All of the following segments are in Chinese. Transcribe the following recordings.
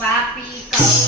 傻逼狗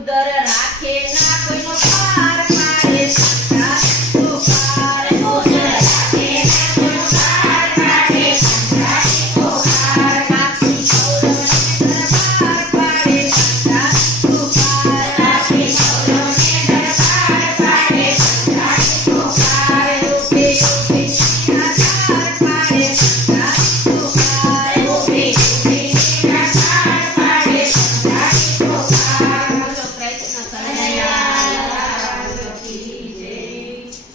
ударяет.